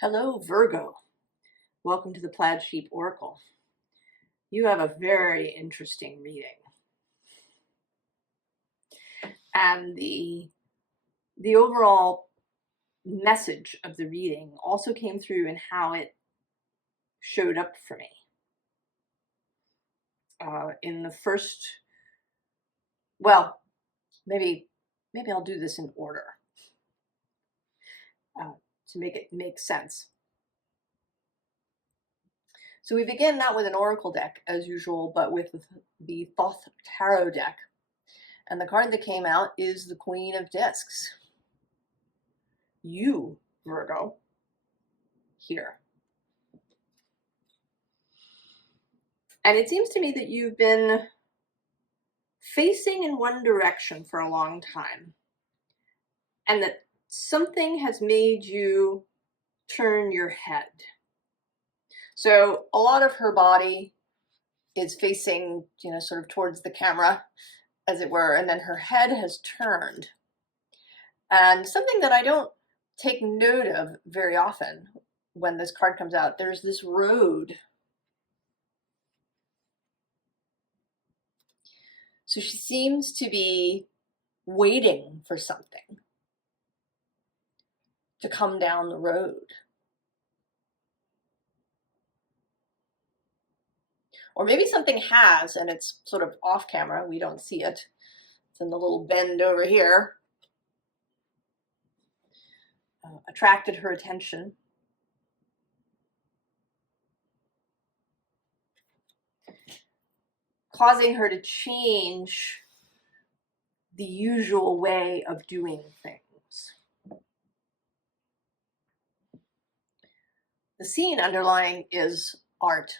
Hello, Virgo. Welcome to the Plaid Sheep Oracle. You have a very interesting reading. And the overall message of the reading also came through in how it showed up for me. In the first, well, maybe I'll do this in order to make it make sense. So we begin not with an oracle deck as usual, but with the Thoth Tarot deck. And the card that came out is the Queen of Discs. You, Virgo, here. And it seems to me that you've been facing in one direction for a long time, and that something has made you turn your head. So a lot of her body is facing, sort of towards the camera, as it were, and then her head has turned. And something that I don't take note of very often when this card comes out, there's this road. So she seems to be waiting for something to come down the road. Or maybe something has, and it's sort of off camera. We don't see it. It's in the little bend over here. Attracted her attention. Causing her to change the usual way of doing things. The scene underlying is art.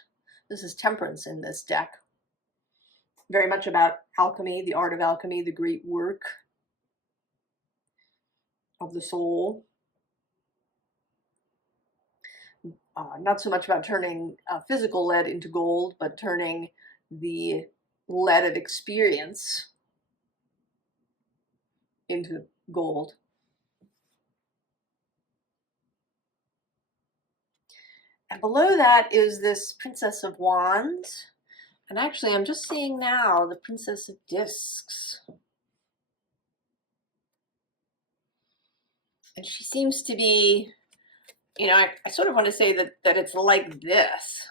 This is Temperance in this deck. Very much about alchemy, the art of alchemy, the great work of the soul. Not so much about turning physical lead into gold, but turning the lead of experience into gold. And below that is this Princess of Wands. And actually, I'm just seeing now the Princess of Discs. And she seems to be, I sort of want to say that it's like this,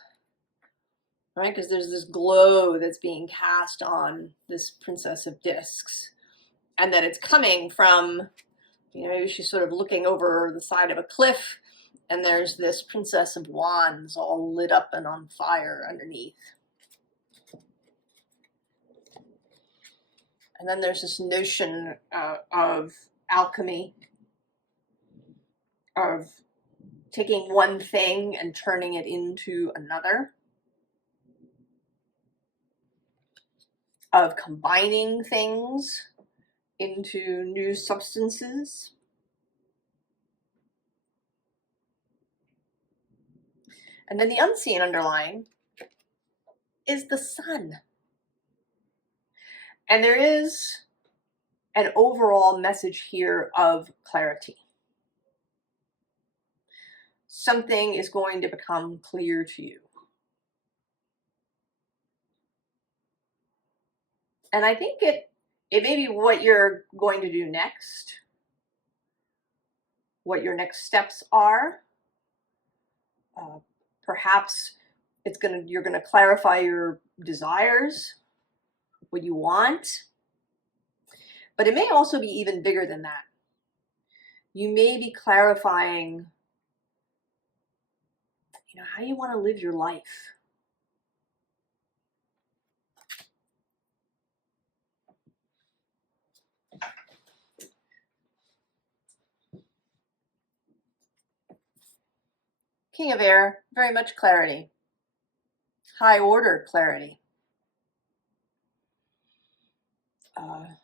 right? Because there's this glow that's being cast on this Princess of Discs. And that it's coming from, maybe she's sort of looking over the side of a cliff, and there's this Princess of Wands all lit up and on fire underneath. And then there's this notion of alchemy, of taking one thing and turning it into another, of combining things into new substances. And then the unseen underlying is the sun. And there is an overall message here of clarity. Something is going to become clear to you. And I think it may be what you're going to do next, what your next steps are. Perhaps you're going to clarify your desires, what you want. But it may also be even bigger than that. You may be clarifying, how you want to live your life. King of Air, very much clarity. High order clarity. I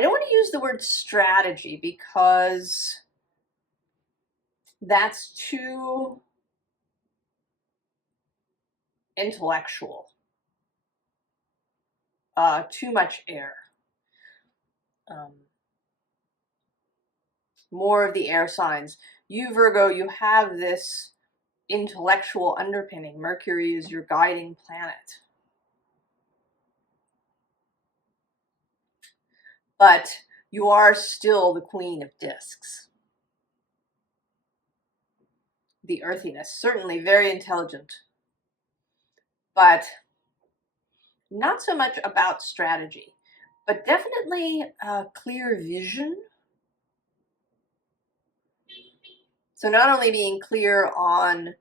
don't want to use the word strategy because that's too intellectual. Too much air. More of the air signs you, Virgo, you have this intellectual underpinning. Mercury is your guiding planet. But you are still the Queen of Discs. The earthiness, certainly very intelligent, but not so much about strategy, but definitely a clear vision. So not only being clear on,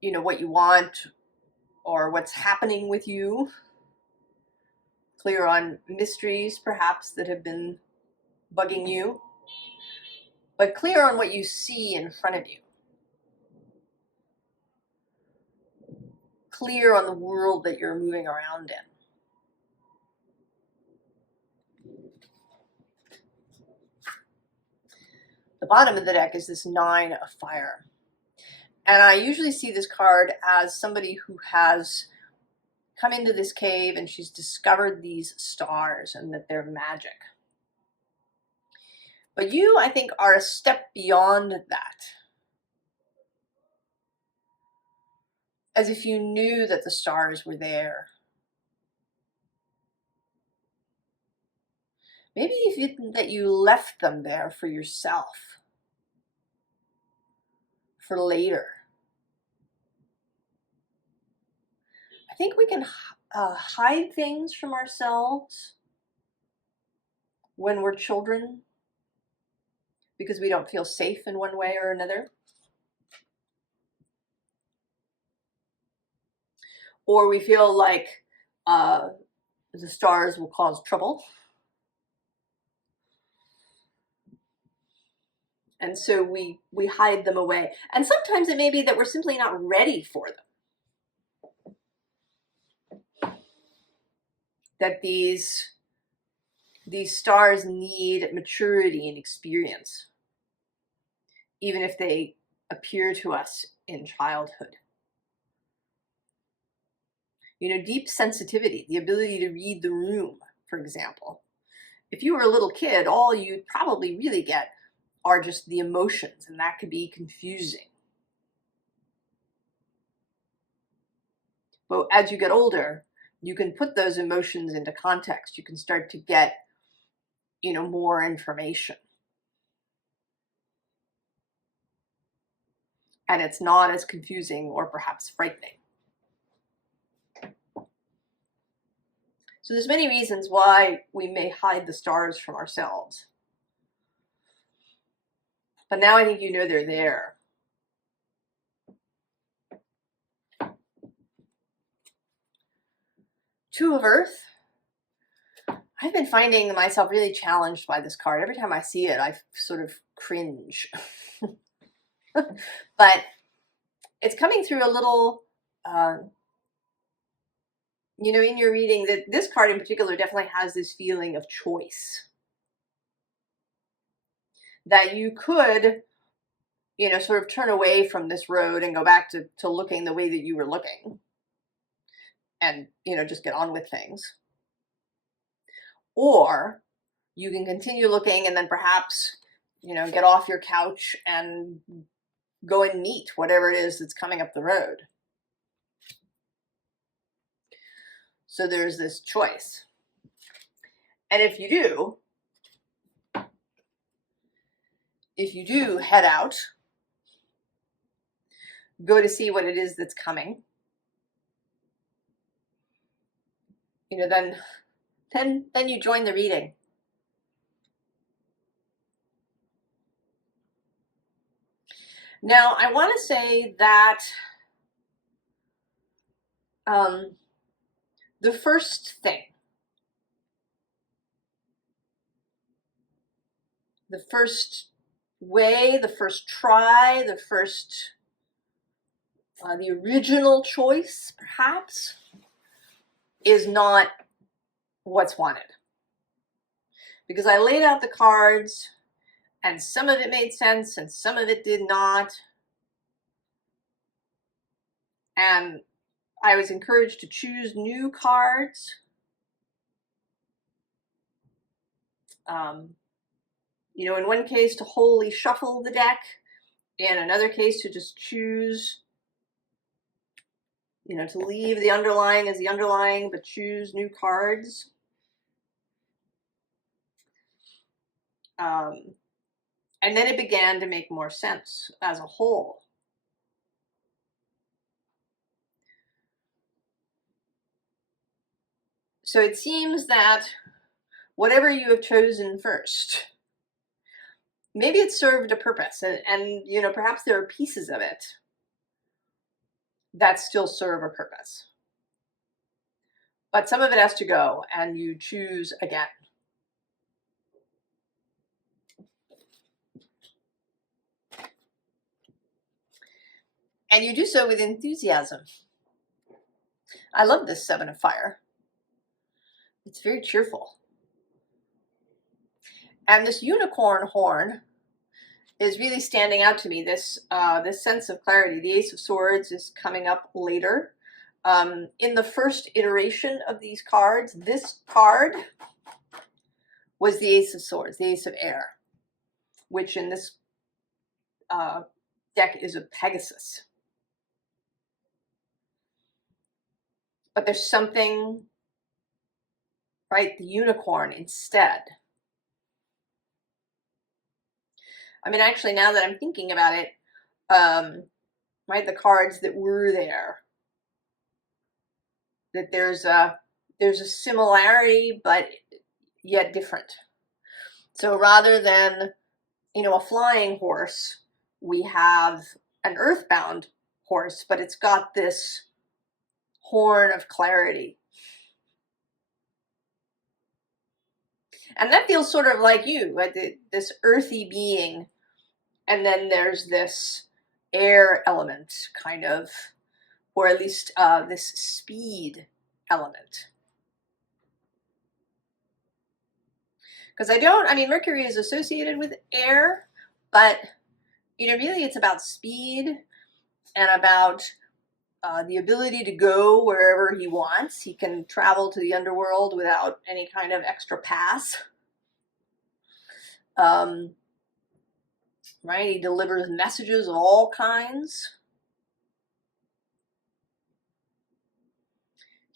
you know, what you want or what's happening with you, clear on mysteries perhaps that have been bugging you, but clear on what you see in front of you. Clear on the world that you're moving around in. The bottom of the deck is this Nine of Fire. And I usually see this card as somebody who has come into this cave and she's discovered these stars and that they're magic. But you, I think, are a step beyond that. As if you knew that the stars were there. Maybe that you left them there for yourself. For later. I think we can hide things from ourselves when we're children because we don't feel safe in one way or another. Or we feel like the stars will cause trouble. And so we hide them away. And sometimes it may be that we're simply not ready for them. That these stars need maturity and experience, even if they appear to us in childhood. You know, deep sensitivity, the ability to read the room, for example. If you were a little kid, all you'd probably really get are just the emotions, and that could be confusing. But as you get older, you can put those emotions into context. You can start to get, you know, more information. And it's not as confusing or perhaps frightening. So there's many reasons why we may hide the stars from ourselves. But now I think you know they're there. Two of Earth. I've been finding myself really challenged by this card. Every time I see it, I sort of cringe. But it's coming through a little, you know, in your reading, that this card in particular definitely has this feeling of choice. That you could, you know, sort of turn away from this road and go back to looking the way that you were looking. And, you know, just get on with things. Or you can continue looking and then perhaps, you know, get off your couch and go and meet whatever it is that's coming up the road. So there's this choice. And if you do head out, go to see what it is that's coming, you know, then you join the reading. Now, I want to say that the first thing, the first way, the first try, the first, the original choice, perhaps, is not what's wanted. Because I laid out the cards, and some of it made sense, and some of it did not. And I was encouraged to choose new cards. You know, in one case, to wholly shuffle the deck, in another case, to just choose, you know, to leave the underlying as the underlying, but choose new cards. And then it began to make more sense as a whole. So it seems that whatever you have chosen first, maybe it served a purpose, and you know, perhaps there are pieces of it that still serve a purpose. But some of it has to go, and you choose again. And you do so with enthusiasm. I love this Seven of Fire. It's very cheerful. And this unicorn horn is really standing out to me. This sense of clarity. The Ace of Swords is coming up later. In the first iteration of these cards, this card was the Ace of Swords, the Ace of Air, which in this deck is a Pegasus. But there's something, right, the unicorn instead. I mean, actually, now that I'm thinking about it, right, the cards that were there, that there's a similarity, but yet different. So rather than, you know, a flying horse, we have an earthbound horse, but it's got this horn of clarity. And that feels sort of like you, like this earthy being, and then there's this air element, kind of, or at least this speed element. Because I mean, Mercury is associated with air, but, you know, really it's about speed and about the ability to go wherever he wants. He can travel to the underworld without any kind of extra pass. Right? He delivers messages of all kinds.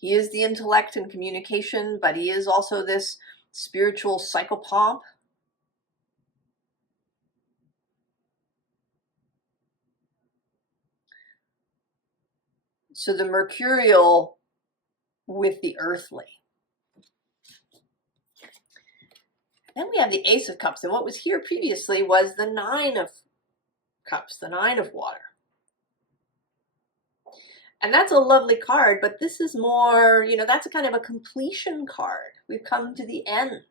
He is the intellect and communication, but he is also this spiritual psychopomp. So the mercurial with the earthly. Then we have the Ace of Cups, and what was here previously was the Nine of Cups, the Nine of Water. And that's a lovely card, but this is more, you know, that's a kind of a completion card. We've come to the end.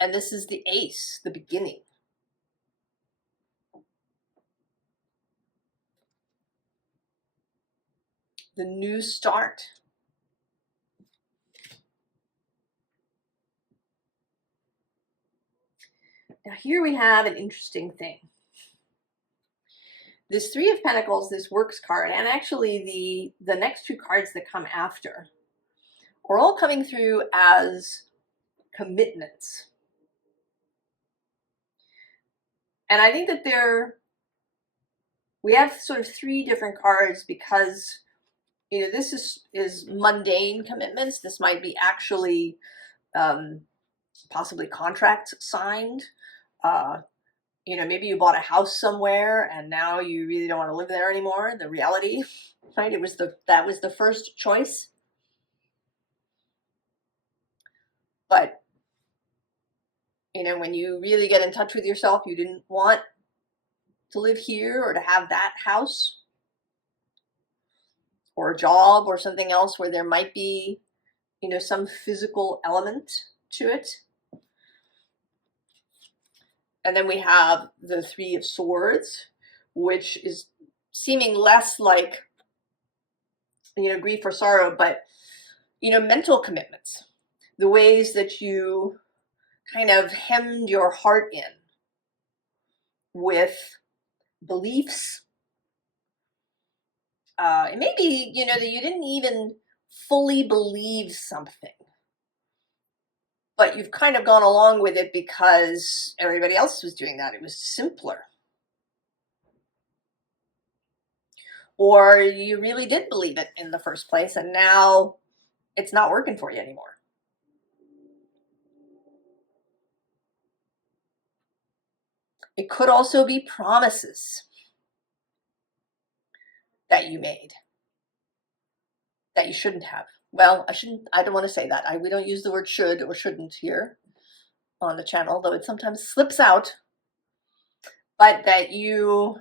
And this is the Ace, the beginning. The new start. Now here we have an interesting thing. This Three of Pentacles, this Works card, and actually the next two cards that come after are all coming through as commitments. And I think that we have sort of three different cards because, you know, this is mundane commitments. This might be actually possibly contracts signed. You know, maybe you bought a house somewhere and now you really don't want to live there anymore. The reality, right? That was the first choice. But, you know, when you really get in touch with yourself, you didn't want to live here or to have that house or a job or something else where there might be, you know, some physical element to it. And then we have the Three of Swords, which is seeming less like, you know, grief or sorrow, but, you know, mental commitments, the ways that you kind of hemmed your heart in with beliefs. It may be, you know, that you didn't even fully believe something. but you've kind of gone along with it because everybody else was doing that. It was simpler. Or you really did believe it in the first place, and now it's not working for you anymore. It could also be promises that you made that you shouldn't have. Well, I don't want to say that. We don't use the word should or shouldn't here on the channel, though it sometimes slips out. But that you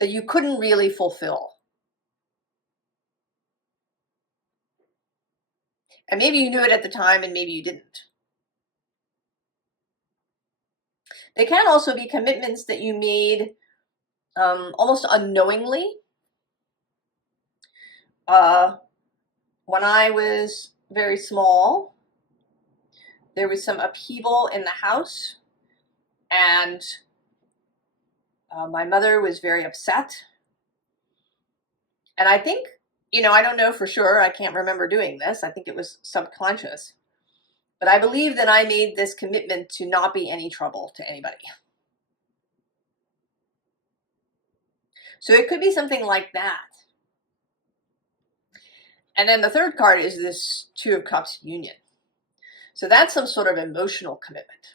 couldn't really fulfill. And maybe you knew it at the time and maybe you didn't. They can also be commitments that you made almost unknowingly. When I was very small, there was some upheaval in the house, and my mother was very upset. And I think, I don't know for sure, I can't remember doing this, I think it was subconscious, but I believe that I made this commitment to not be any trouble to anybody. So it could be something like that. And then the third card is this Two of Cups union. So that's some sort of emotional commitment.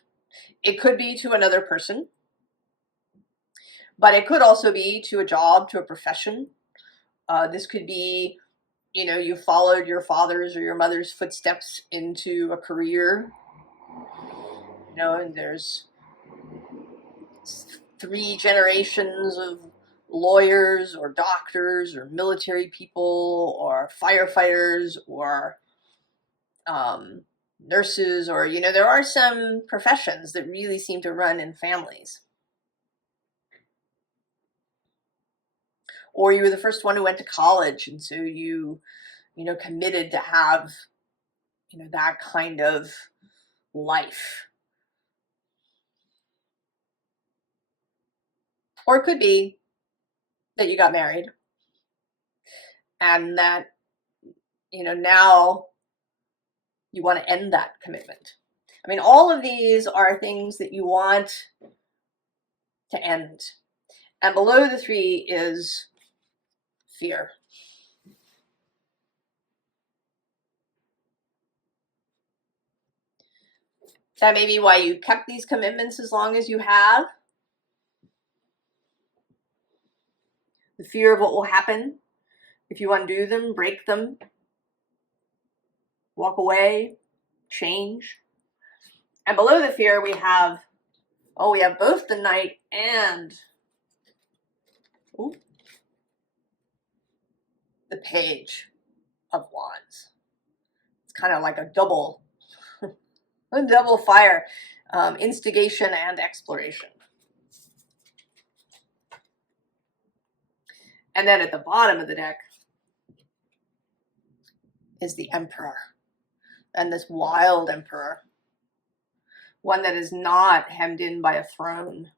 It could be to another person, but it could also be to a job, to a profession. This could be, you followed your father's or your mother's footsteps into a career, and there's 3 generations of lawyers or doctors or military people or firefighters or nurses, or, there are some professions that really seem to run in families. Or you were the first one who went to college, and so you committed to have, that kind of life. Or it could be that you got married and that, now you want to end that commitment. I mean, all of these are things that you want to end. And below the 3 is fear. That may be why you kept these commitments as long as you have. The fear of what will happen if you undo them, break them, walk away, change. And below the fear we have both the Knight and the Page of Wands. It's kind of like a double fire, instigation and exploration. And then at the bottom of the deck is the Emperor, and this wild Emperor, one that is not hemmed in by a throne.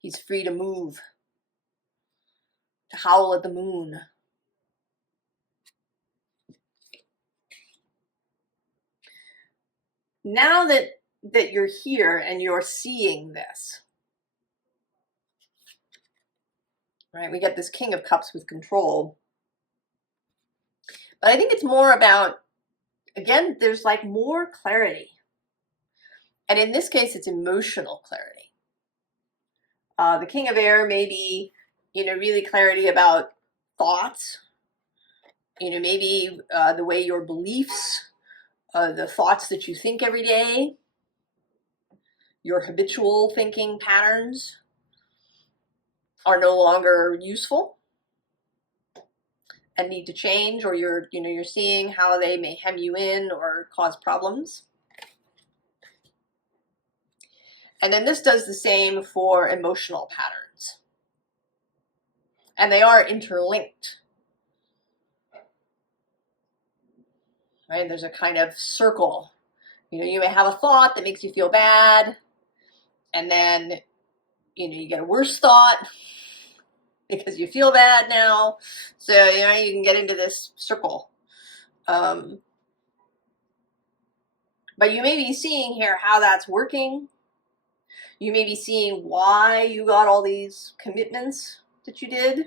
He's free to move, to howl at the moon. Now that you're here and you're seeing this, right? We get this King of Cups with control. But I think it's more about, again, there's like more clarity. And in this case, it's emotional clarity. The King of Air may be, really clarity about thoughts, maybe the way your beliefs, the thoughts that you think every day, your habitual thinking patterns are no longer useful and need to change, or you're seeing how they may hem you in or cause problems. And then this does the same for emotional patterns. And they are interlinked. Right? There's a kind of circle. You may have a thought that makes you feel bad, and then, you get a worse thought, because you feel bad now. So, you know, you can get into this circle. But you may be seeing here how that's working. You may be seeing why you got all these commitments that you did.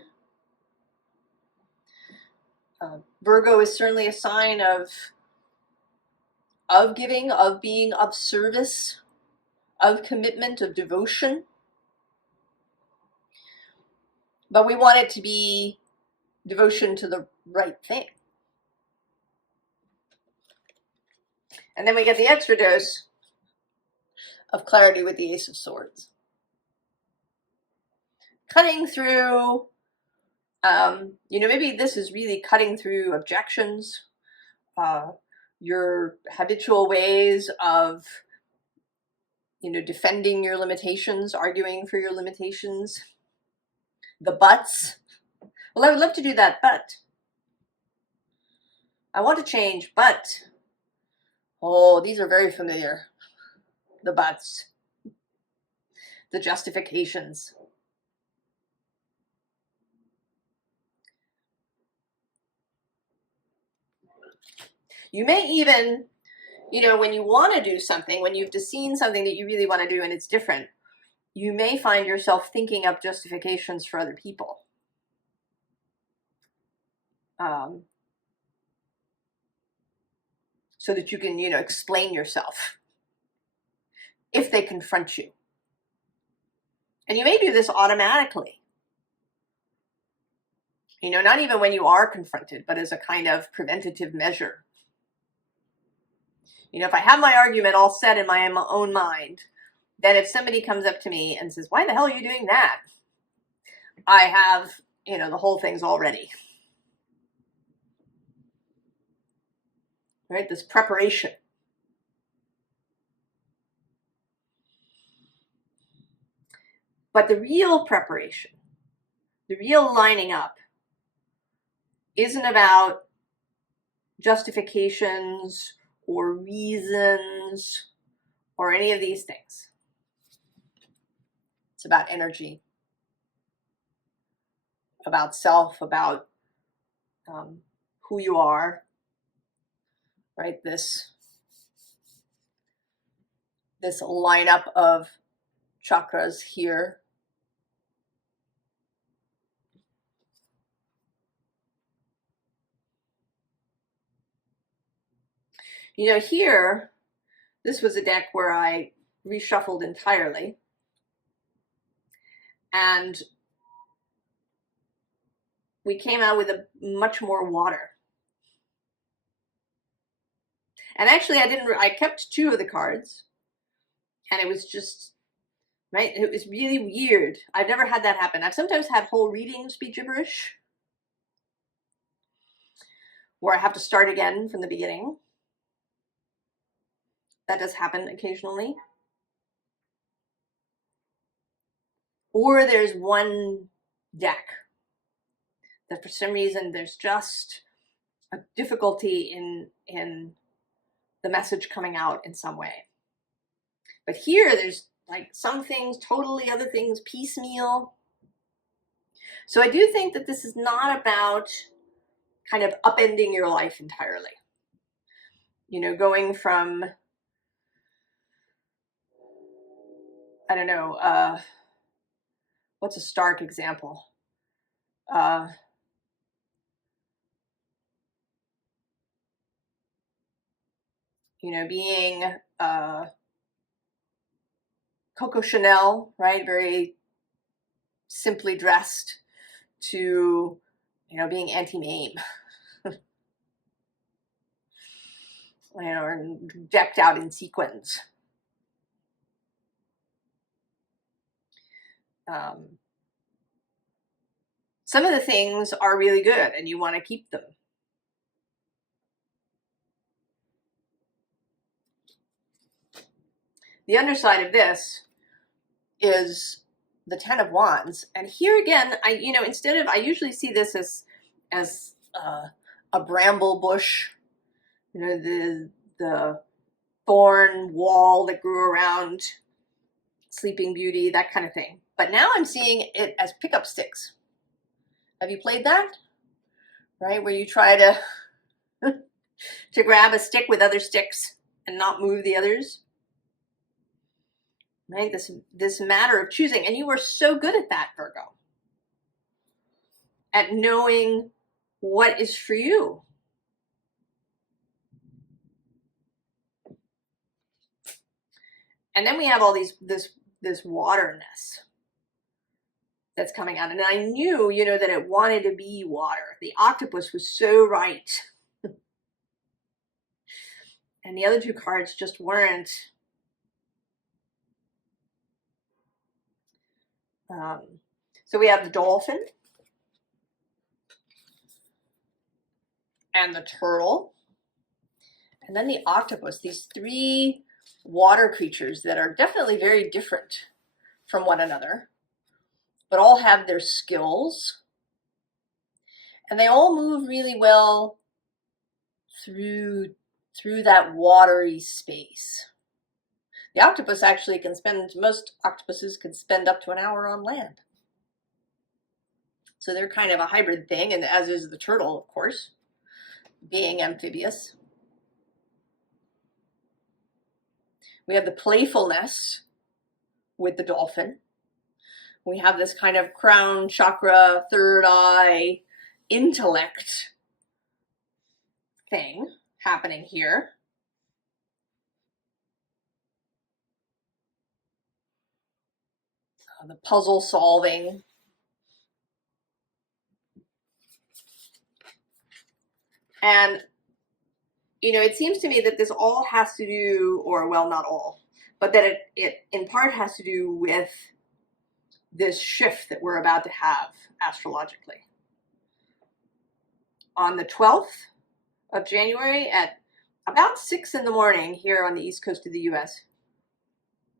Virgo is certainly a sign of giving, of being of service, of commitment, of devotion. But we want it to be devotion to the right thing. And then we get the extra dose of clarity with the Ace of Swords. Cutting through, you know, maybe this is really cutting through objections, your habitual ways of, you know, defending your limitations, arguing for your limitations, the buts. Well, I would love to do that, but I want to change, but, oh, these are very familiar. The buts, the justifications. You may even, you know, when you want to do something, when you've just seen something that you really want to do and it's different, you may find yourself thinking up justifications for other people. So that you can, you know, explain yourself if they confront you. And you may do this automatically. You know, not even when you are confronted, but as a kind of preventative measure. You know, if I have my argument all set in my own mind, then if somebody comes up to me and says, why the hell are you doing that? I have, you know, the whole thing's all ready. Right? This preparation. But the real preparation, the real lining up, isn't about justifications or reasons or any of these things. It's about energy, about self, about who you are, right? This lineup of chakras here. You know, here, this was a deck where I reshuffled entirely. And we came out with a much more water. And actually, I kept 2 of the cards. And it was just, right? It was really weird. I've never had that happen. I've sometimes had whole readings be gibberish, where I have to start again from the beginning. That does happen occasionally. Or there's one deck that for some reason there's just a difficulty in the message coming out in some way. But here there's like some things totally, other things piecemeal. So I do think that this is not about kind of upending your life entirely. You know, going from, I don't know, what's a stark example? You know, being Coco Chanel, right? Very simply dressed, to, you know, being Auntie Mame. You know, or decked out in sequins. Some of the things are really good and you want to keep them. The underside of this is the Ten of Wands. And here again, I usually see this as a bramble bush, you know, the thorn wall that grew around Sleeping Beauty, that kind of thing. But now I'm seeing it as pickup sticks. Have you played that? Right, where you try to to grab a stick with other sticks and not move the others. Right, this matter of choosing, and you are so good at that, Virgo. At knowing what is for you. And then we have all this waterness that's coming out. And I knew, you know, that it wanted to be water. The octopus was so right. And the other two cards just weren't. So we have the dolphin and the turtle. And then the octopus, these three water creatures that are definitely very different from one another, but all have their skills. And they all move really well through that watery space. The octopus actually can spend, most octopuses can spend up to an hour on land. So they're kind of a hybrid thing, and as is the turtle, of course, being amphibious. We have the playfulness with the dolphin. We have this kind of crown chakra, third eye, intellect thing happening here. The puzzle solving. And, you know, it seems to me that this all has to do, or well, not all, but that it in part has to do with this shift that we're about to have astrologically. On the 12th of January at about 6 in the morning here on the east coast of the US,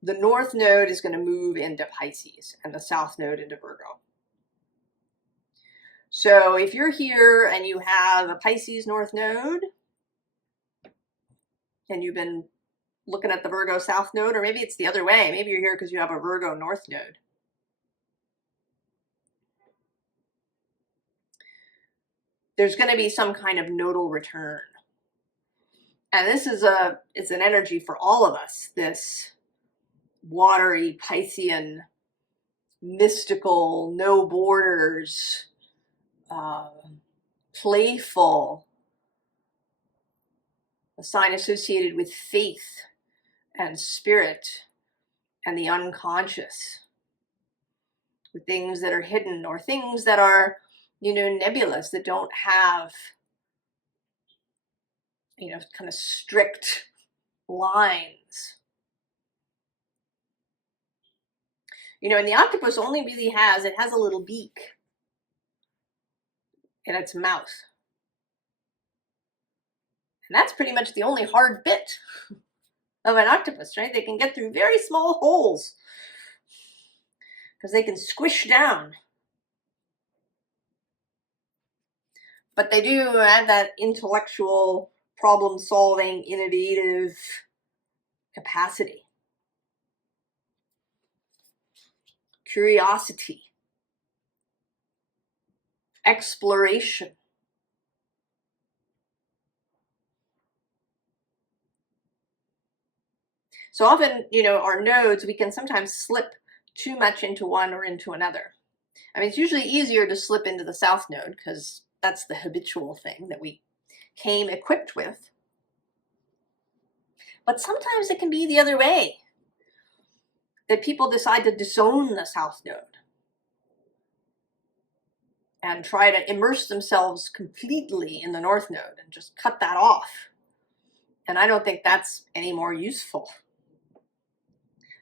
the North Node is going to move into Pisces and the South Node into Virgo. So if you're here and you have a Pisces North Node, and you've been looking at the Virgo South Node, or maybe it's the other way, maybe you're here because you have a Virgo North Node. There's going to be some kind of nodal return. And this is it's an energy for all of us, this watery Piscean, mystical, no borders, playful, a sign associated with faith and spirit and the unconscious, with things that are hidden or things that are, you know, nebulous, that don't have, you know, kind of strict lines. You know, and the octopus only really has, it has a little beak in its mouth. And that's pretty much the only hard bit of an octopus, right? They can get through very small holes because they can squish down. But they do have that intellectual, problem-solving, innovative capacity. Curiosity. Exploration. So often, you know, our nodes, we can sometimes slip too much into one or into another. I mean, it's usually easier to slip into the South Node because that's the habitual thing that we came equipped with. But sometimes it can be the other way, that people decide to disown the South Node and try to immerse themselves completely in the North Node and just cut that off. And I don't think that's any more useful.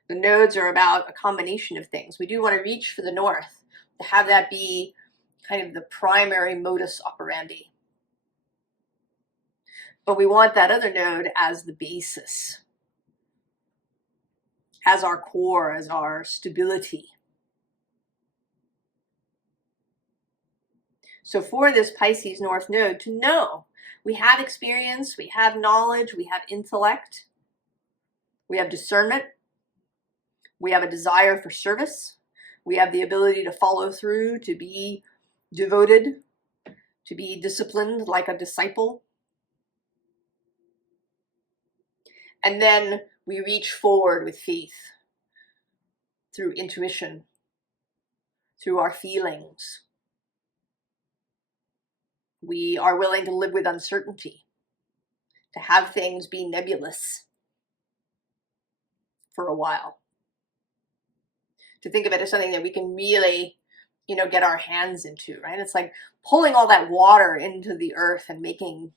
The nodes are about a combination of things. We do want to reach for the North, to have that be kind of the primary modus operandi. But we want that other node as the basis, as our core, as our stability. So for this Pisces North Node to know, we have experience, we have knowledge, we have intellect, we have discernment, we have a desire for service, we have the ability to follow through, to be devoted, to be disciplined like a disciple. And then we reach forward with faith through intuition, through our feelings. We are willing to live with uncertainty, to have things be nebulous for a while, to think of it as something that we can really, get our hands into, right? It's like pulling all that water into the earth and making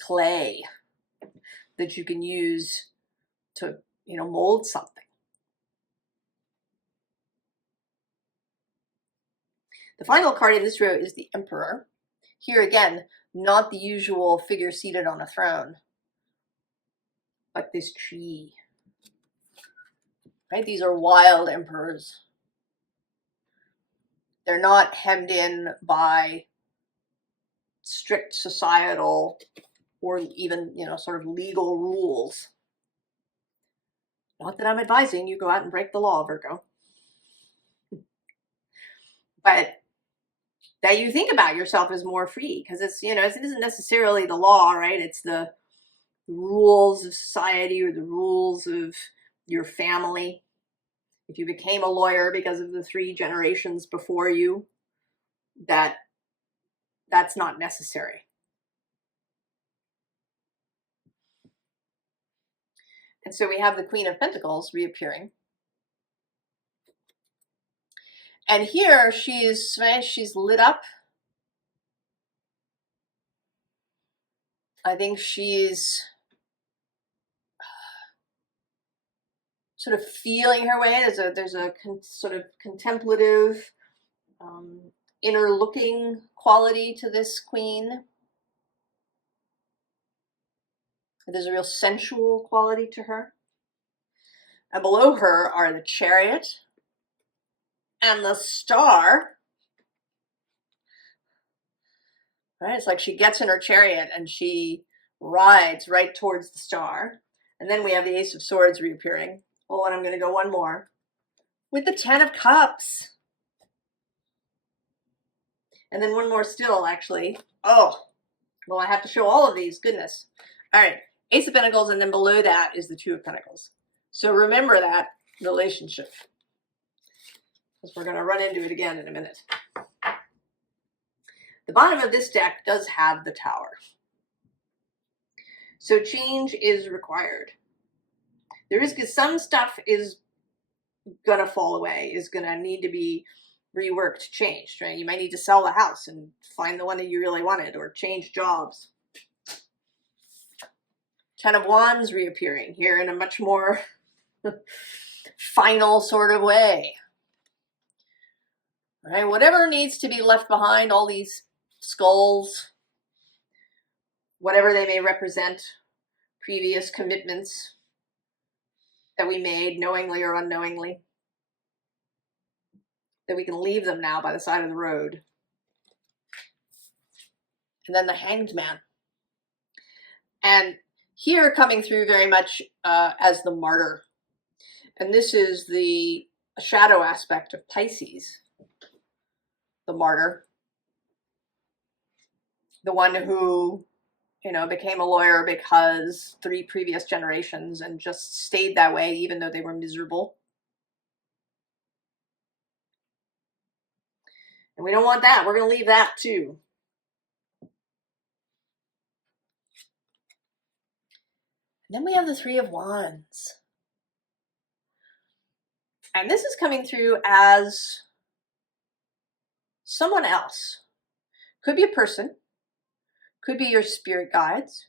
clay that you can use to, mold something. The final card in this row is the Emperor. Here again, not the usual figure seated on a throne, but this tree. Right? These are wild emperors. They're not hemmed in by strict societal or even, sort of legal rules. Not that I'm advising you go out and break the law, Virgo. But that you think about yourself as more free, because it's, it isn't necessarily the law, right? It's the rules of society or the rules of your family. If you became a lawyer because of the 3 generations before you, that's not necessary. And so we have the Queen of Pentacles reappearing. And here she's lit up. I think she's sort of feeling her way. There's a sort of contemplative, inner looking quality to this queen. There's a real sensual quality to her. And below her are the Chariot and the Star. Right? It's like she gets in her chariot and she rides right towards the star. And then we have the Ace of Swords reappearing. Oh, and I'm going to go one more with the 10 of Cups. And then one more still, actually. Oh, well, I have to show all of these. Goodness. All right. Ace of Pentacles, and then below that is the 2 of Pentacles. So remember that relationship, because we're going to run into it again in a minute. The bottom of this deck does have the Tower. So change is required. There is, because some stuff is going to fall away, is going to need to be reworked, changed, right? You might need to sell the house and find the one that you really wanted, or change jobs. 10 of Wands reappearing here in a much more final sort of way. All right, whatever needs to be left behind, all these skulls, whatever they may represent, previous commitments that we made, knowingly or unknowingly, that we can leave them now by the side of the road. And then the Hanged Man. And here coming through very much as the Martyr. And this is the shadow aspect of Pisces, the Martyr. The one who, became a lawyer because 3 previous generations and just stayed that way even though they were miserable. And we don't want that. We're going to leave that too. And then we have the 3 of Wands. And this is coming through as someone else. Could be a person. Could be your spirit guides.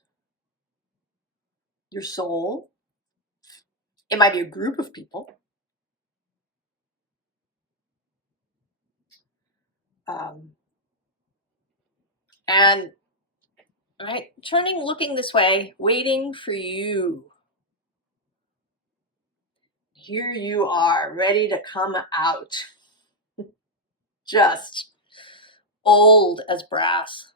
Your soul. It might be a group of people. And right, turning, looking this way, waiting for you. Here you are, ready to come out. Just old as brass.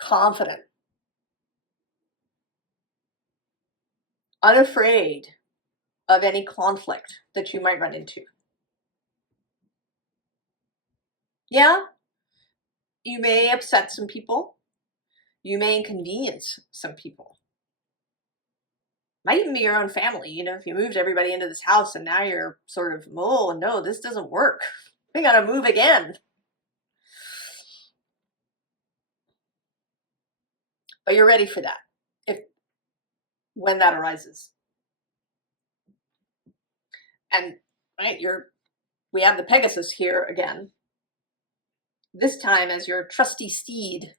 Confident. Unafraid of any conflict that you might run into. Yeah, you may upset some people. You may inconvenience some people. Might even be your own family. You know, if you moved everybody into this house and now you're sort of, oh no, this doesn't work. We gotta move again. But you're ready for that when that arises. And right, we have the Pegasus here again. This time as your trusty steed.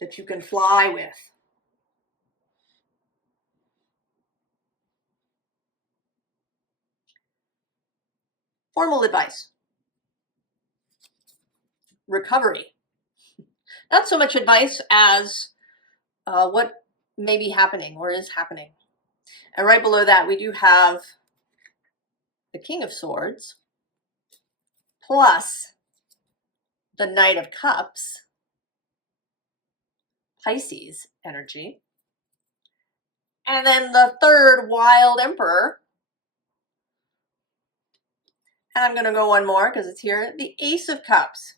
That you can fly with. Formal advice. Recovery. Not so much advice as what may be happening or is happening. And right below that, we do have the King of Swords plus the Knight of Cups, Pisces energy, and then the third Wild Emperor. And I'm going to go one more because it's here, the Ace of Cups.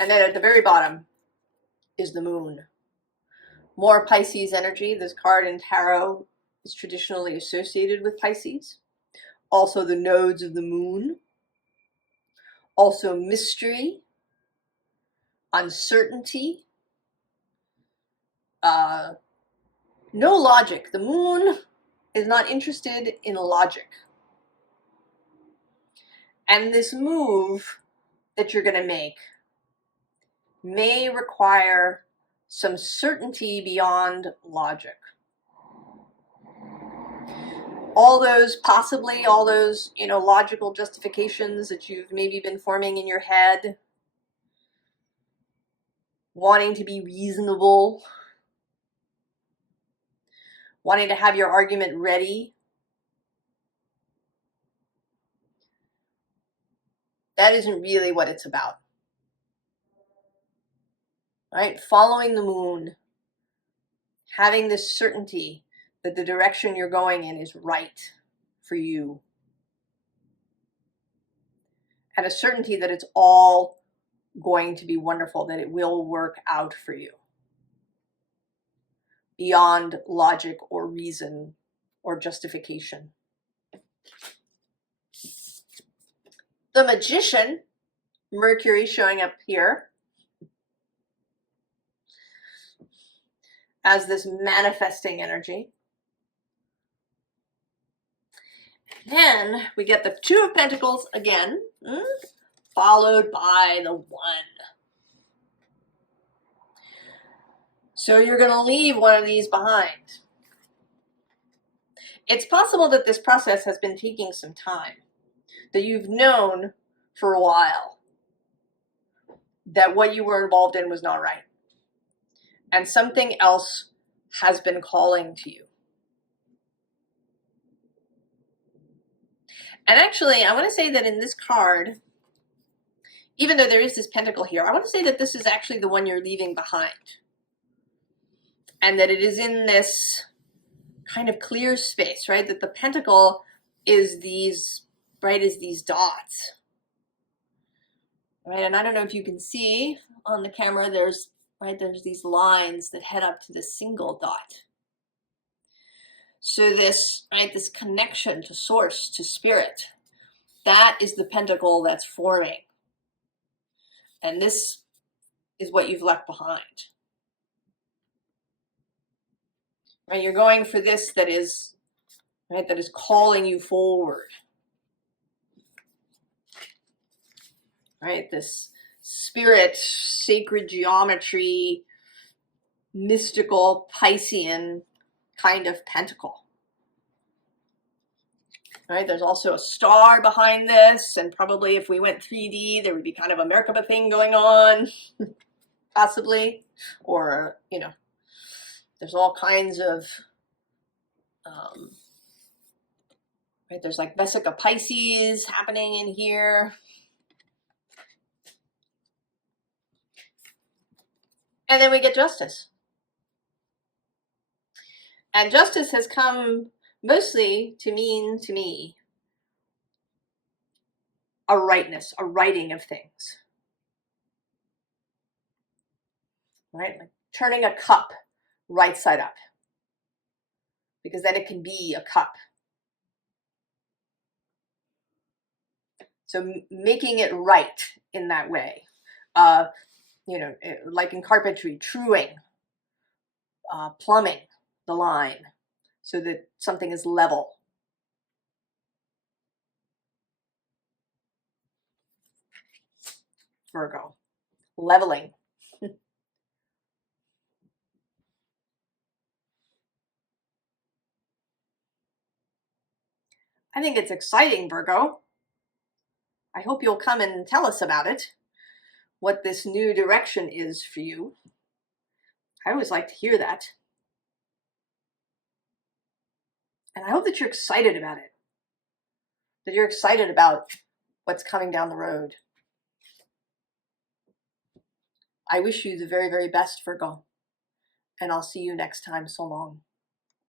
And then at the very bottom is the Moon. More Pisces energy. This card in tarot is traditionally associated with Pisces. Also the nodes of the moon. Also mystery, uncertainty, no logic. The moon is not interested in logic. And this move that you're going to make may require some certainty beyond logic. All those logical justifications that you've maybe been forming in your head, wanting to be reasonable, wanting to have your argument ready, that isn't really what it's about. Right? Following the moon, having this certainty that the direction you're going in is right for you. And a certainty that it's all going to be wonderful, that it will work out for you. Beyond logic or reason or justification. The Magician, Mercury showing up here as this manifesting energy. Then we get the Two of Pentacles again, followed by the One. So you're going to leave one of these behind. It's possible that this process has been taking some time, that you've known for a while that what you were involved in was not right, and something else has been calling to you. And actually, I want to say that in this card, even though there is this pentacle here, I want to say that this is actually the one you're leaving behind. And that it is in this kind of clear space, right? That the pentacle is these, right, is these dots. Right, and I don't know if you can see on the camera, there's these lines that head up to this single dot. So this connection to source, to spirit, that is the pentacle that's forming. And this is what you've left behind. Right, you're going for this that is calling you forward. Right, this spirit, sacred geometry, mystical Piscean kind of pentacle. Right, there's also a star behind this, and probably if we went 3D, there would be kind of a Merkaba thing going on, possibly, or there's all kinds of right, there's like Vesica Pisces happening in here. And then we get Justice. And justice has come mostly to mean to me a rightness, a righting of things. Right? Like turning a cup right side up, because then it can be a cup. So making it right in that way. You know, like in carpentry, truing, plumbing the line so that something is level. Virgo, leveling. I think it's exciting, Virgo. I hope you'll come and tell us about it, what this new direction is for you. I always like to hear that. And I hope that you're excited about it, that you're excited about what's coming down the road. I wish you the very, very best, Virgo, and I'll see you next time. So long.